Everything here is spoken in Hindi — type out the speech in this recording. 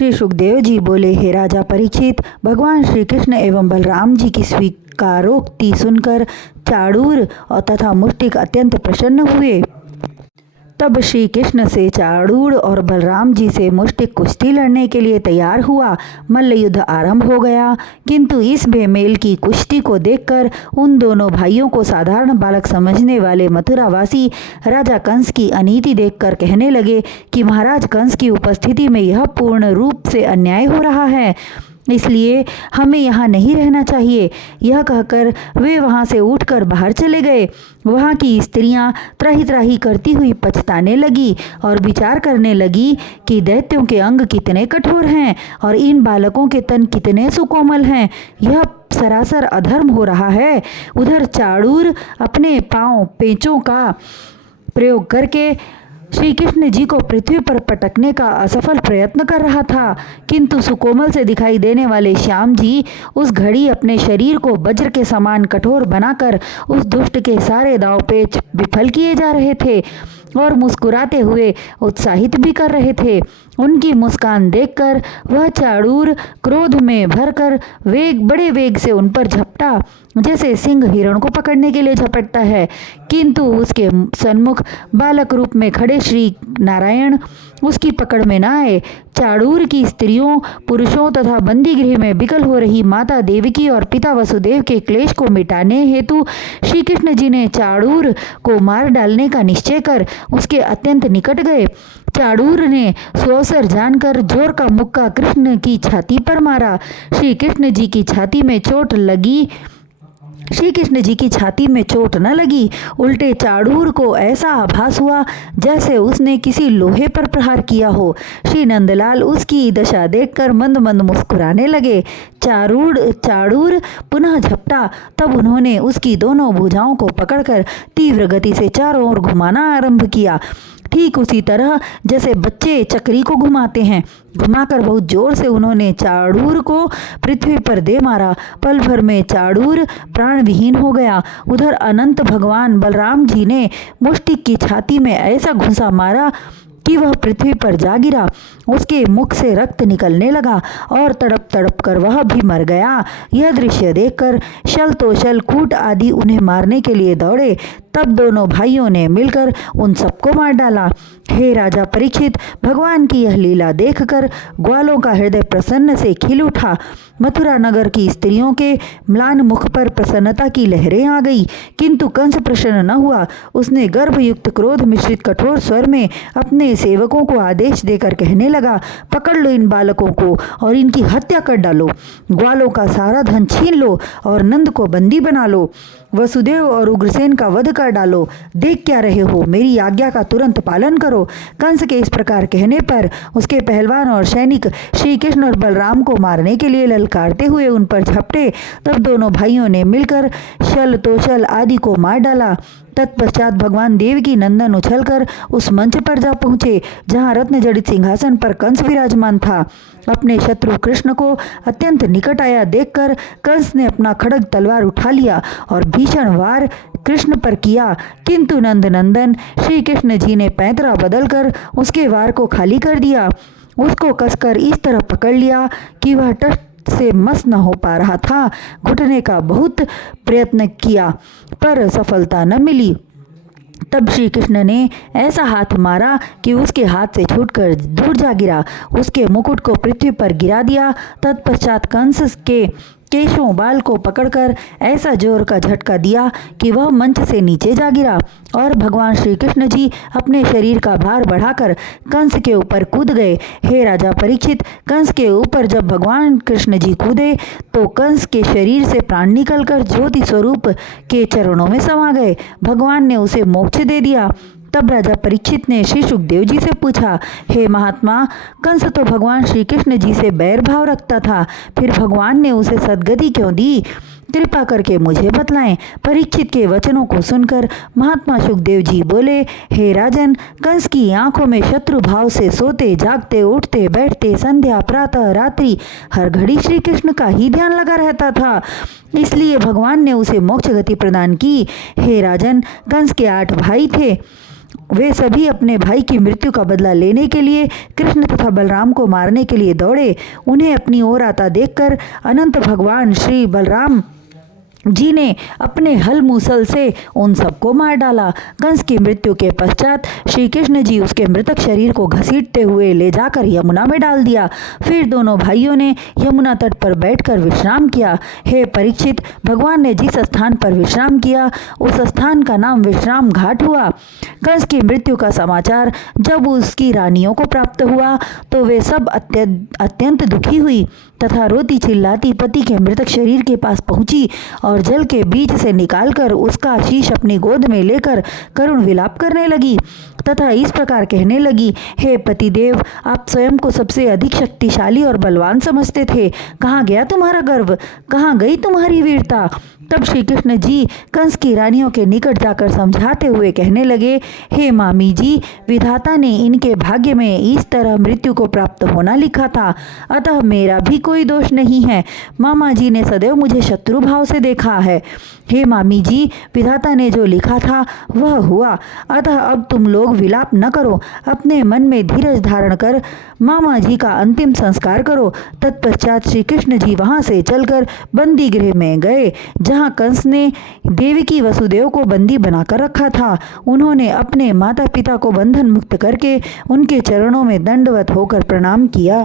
श्री सुखदेव जी बोले, हे राजा परीक्षित, भगवान श्री कृष्ण एवं बलराम जी की स्वीकारोक्ति सुनकर चाणूर और तथा मुष्टिक अत्यंत प्रसन्न हुए। तब श्री कृष्ण से चाणूर और बलराम जी से मुष्टिक कुश्ती लड़ने के लिए तैयार हुआ। मल्ल युद्ध आरंभ हो गया, किंतु इस बेमेल की कुश्ती को देखकर उन दोनों भाइयों को साधारण बालक समझने वाले मथुरावासी राजा कंस की अनीति देखकर कहने लगे कि महाराज कंस की उपस्थिति में यह पूर्ण रूप से अन्याय हो रहा है, इसलिए हमें यहाँ नहीं रहना चाहिए। यह कहकर वे वहाँ से उठकर बाहर चले गए। वहाँ की स्त्रियाँ त्राही त्राही करती हुई पछताने लगी और विचार करने लगी कि दैत्यों के अंग कितने कठोर हैं और इन बालकों के तन कितने सुकोमल हैं। यह सरासर अधर्म हो रहा है। उधर चाणूर अपने पांव पेंचों का प्रयोग करके श्री कृष्ण जी को पृथ्वी पर पटकने का असफल प्रयत्न कर रहा था, किंतु सुकोमल से दिखाई देने वाले श्याम जी उस घड़ी अपने शरीर को वज्र के समान कठोर बनाकर उस दुष्ट के सारे दांव पेच विफल किए जा रहे थे और मुस्कुराते हुए उत्साहित भी कर रहे थे। उनकी मुस्कान देखकर वह चाणूर क्रोध में भरकर बड़े वेग से उन पर झपटा, जैसे सिंह हिरण को पकड़ने के लिए झपटता है, किंतु उसके सन्मुख बालक रूप में खड़े श्री नारायण उसकी पकड़ में न आए। चाणूर की स्त्रियों, पुरुषों तथा बंदी गृह में बिकल हो रही माता देवकी और पिता वसुदेव के क्लेश को मिटाने हेतु श्री कृष्ण जी ने चाणूर को मार डालने का निश्चय कर उसके अत्यंत निकट गए। चाणूर ने सुअवसर जानकर जोर का मुक्का कृष्ण की छाती पर मारा। श्री कृष्ण जी की छाती में चोट न लगी, उल्टे चाणूर को ऐसा आभास हुआ जैसे उसने किसी लोहे पर प्रहार किया हो। श्री नंदलाल उसकी दशा देखकर मंद मंद मुस्कुराने लगे। चाणूर पुनः झपटा, तब उन्होंने उसकी दोनों भुजाओं को पकड़कर तीव्र गति से चारों ओर घुमाना आरंभ किया, ठीक उसी तरह जैसे बच्चे चक्री को घुमाते हैं। घुमाकर बहुत जोर से उन्होंने चाणूर को पृथ्वी पर दे मारा। पल भर में चाणूर प्राण विहीन हो गया। उधर अनंत भगवान बलराम जी ने मुष्टिक की छाती में ऐसा घुसा मारा कि वह पृथ्वी पर जा गिरा। उसके मुख से रक्त निकलने लगा और तड़प तड़प कर वह भी मर गया। यह दृश्य देखकर शल तो शल कूट आदि उन्हें मारने के लिए दौड़े। तब दोनों भाइयों ने मिलकर उन सबको मार डाला। हे राजा परीक्षित, भगवान की यह लीला देखकर ग्वालों का हृदय प्रसन्न से खिल उठा। मथुरा नगर की स्त्रियों के म्लान मुख पर प्रसन्नता की लहरें आ गई, किंतु कंस प्रसन्न न हुआ। उसने गर्भयुक्त क्रोध मिश्रित कठोर स्वर में अपने सेवकों को आदेश देकर कहने लगा, पकड़ लो इन बालकों को और इनकी हत्या कर डालो। ग्वालों का सारा धन छीन लो और नंद को बंदी बना लो। वसुदेव और उग्रसेन का वध कर डालो। देख क्या रहे हो, मेरी आज्ञा का तुरंत पालन करो। कंस के इस प्रकार कहने पर उसके पहलवान और सैनिक श्री कृष्ण और बलराम को मारने के लिए ललकारते हुए उन पर झपटे। तब दोनों भाइयों ने मिलकर शल तोशल आदि को मार डाला। तत्पश्चात भगवान देवकी नंदन उछलकर उस मंच पर जा पहुंचे जहां रत्न जड़ित सिंहासन पर कंस विराजमान था। अपने शत्रु कृष्ण को अत्यंत निकट आया देखकर कंस ने अपना खड्ग तलवार उठा लिया और भीषण वार कृष्ण पर किया, किंतु नंदन श्री कृष्ण जी ने पैंतरा बदलकर उसके वार को खाली कर दिया। उसको कसकर इस तरह पकड़ लिया कि वह टस से मस न हो पा रहा था। घुटने का बहुत प्रयत्न किया पर सफलता न मिली। तब श्री कृष्ण ने ऐसा हाथ मारा कि उसके हाथ से छूटकर दूर जा गिरा। उसके मुकुट को पृथ्वी पर गिरा दिया। तत्पश्चात कंस के केशों बाल को पकड़कर ऐसा जोर का झटका दिया कि वह मंच से नीचे जा गिरा और भगवान श्री कृष्ण जी अपने शरीर का भार बढ़ाकर कंस के ऊपर कूद गए। हे राजा परीक्षित, कंस के ऊपर जब भगवान कृष्ण जी कूदे तो कंस के शरीर से प्राण निकलकर ज्योति स्वरूप के चरणों में समा गए। भगवान ने उसे मोक्ष दे दिया। तब राजा परीक्षित ने श्री सुखदेव जी से पूछा, हे महात्मा, कंस तो भगवान श्री कृष्ण जी से बैर भाव रखता था, फिर भगवान ने उसे सद्गति क्यों दी? कृपा करके मुझे बतलाएं। परीक्षित के वचनों को सुनकर महात्मा सुखदेव जी बोले, हे राजन, कंस की आंखों में शत्रु भाव से सोते जागते उठते बैठते संध्या प्रातः रात्रि हर घड़ी श्री कृष्ण का ही ध्यान लगा रहता था, इसलिए भगवान ने उसे मोक्ष गति प्रदान की। हे राजन, कंस के 8 भाई थे वे सभी अपने भाई की मृत्यु का बदला लेने के लिए कृष्ण तथा बलराम को मारने के लिए दौड़े। उन्हें अपनी ओर आता देखकर अनंत भगवान श्री बलराम जी ने अपने हल मूसल से उन सबको मार डाला। कंस की मृत्यु के पश्चात श्री कृष्ण जी उसके मृतक शरीर को घसीटते हुए ले जाकर यमुना में डाल दिया। फिर दोनों भाइयों ने यमुना तट पर बैठकर विश्राम किया। हे परीक्षित, भगवान ने जिस स्थान पर विश्राम किया उस स्थान का नाम विश्राम घाट हुआ। कंस की मृत्यु का समाचार जब उसकी रानियों को प्राप्त हुआ तो वे सब अत्यंत दुखी हुई तथा रोती चिल्लाती पति के मृतक शरीर के पास पहुंची और जल के बीच से निकालकर उसका शीश अपनी गोद में लेकर करुण विलाप करने लगी तथा इस प्रकार कहने लगी, हे पतिदेव, आप स्वयं को सबसे अधिक शक्तिशाली और बलवान समझते थे। कहाँ गया तुम्हारा गर्व, कहाँ गई तुम्हारी वीरता। तब श्री कृष्ण जी कंस की रानियों के निकट जाकर समझाते हुए कहने लगे, हे मामी जी, विधाता ने इनके भाग्य में इस तरह मृत्यु को प्राप्त होना लिखा था, अतः मेरा भी कोई दोष नहीं है। मामा जी ने सदैव मुझे शत्रु भाव से देखा है। हे मामी जी, विधाता ने जो लिखा था वह हुआ, अतः अब तुम लोग विलाप न करो, अपने मन में धीरज धारण कर मामा जी का अंतिम संस्कार करो। तत्पश्चात श्री कृष्ण जी वहां से चलकर बंदी गृह में गए जहाँ कंस ने देवकी वसुदेव को बंदी बनाकर रखा था। उन्होंने अपने माता पिता को बंधन मुक्त करके उनके चरणों में दंडवत होकर प्रणाम किया।